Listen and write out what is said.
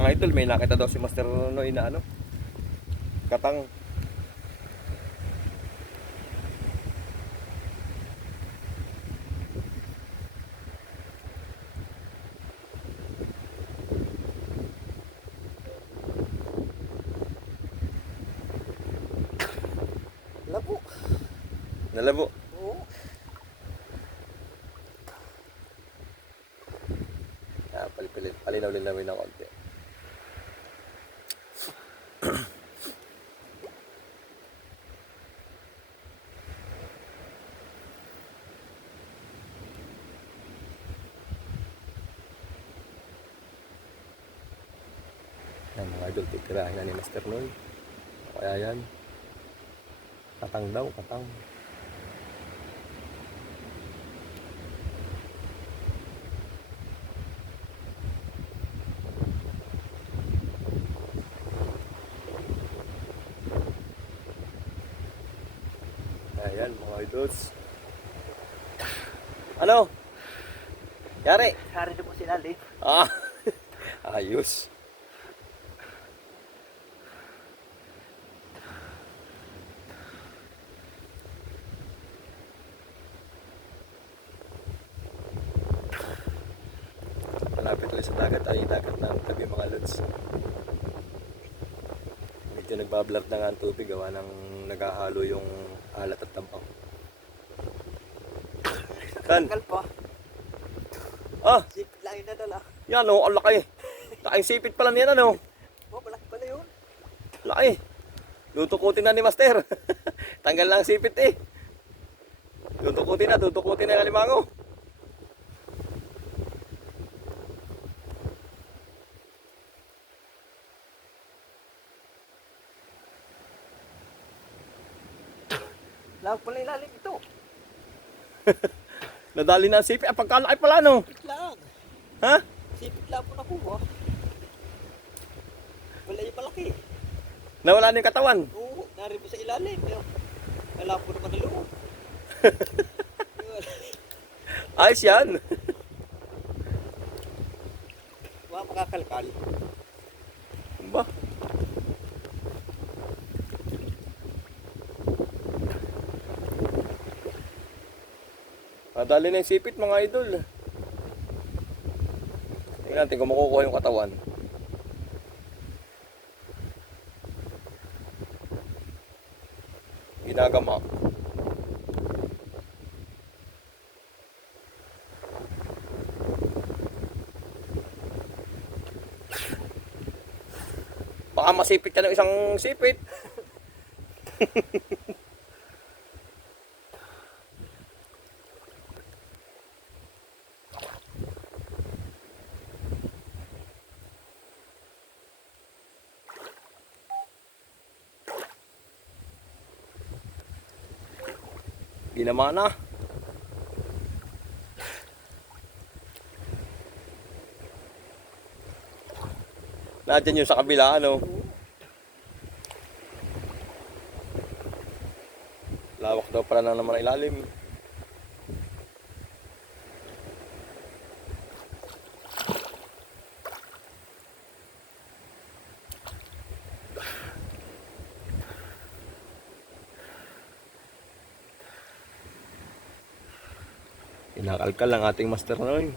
Mga idol, may nakita daw si Master Noy na ano, katang. Labo. Nalabo. Oo. Palinaw-linawin ng konti. Yan mga idol, titirahin na ni Master Noy. Kaya yan, katang daw, katang. Ayan mga idols. Ano? Yari? Hari na po si Lali. Ah, ayos. Malapit ulit sa dagat ay dagat ng tabi mga lods. Medyo nagbablur na nga ang tubig gawa ng naghahalo yung alat at tampaw. Kan? Tanggal pa. Ah, Sipit lang yung nadala. yan o, ang laki. Laking sipit pala niyan ano. Oh, malaki pala yun. Laki. Tutukutin na ni Master. Tanggal lang ang sipit eh. Tutukutin na yung alimango. Lawak pala ilalim ito. Nadali na ang sipit. Ah, pagkalaki pala no. Sipit lang. Ha? Sipit lang po nakuha. Wala yung malaki. Nawala na yung katawan. Oo, narin po sa ilalim. Wala po naman na loob. Ayos yan. Wala makakalkal. Ba? Nadali na yung sipit mga idol. Tingnan natin kung makukuha yung katawan. Ginagama. Baka masipit ka ng isang sipit. Ginama na. Nandiyan yung sa kabila, ano? Lawak daw pala na naman ang ilalim. Inakalkal ang ating Master Noy.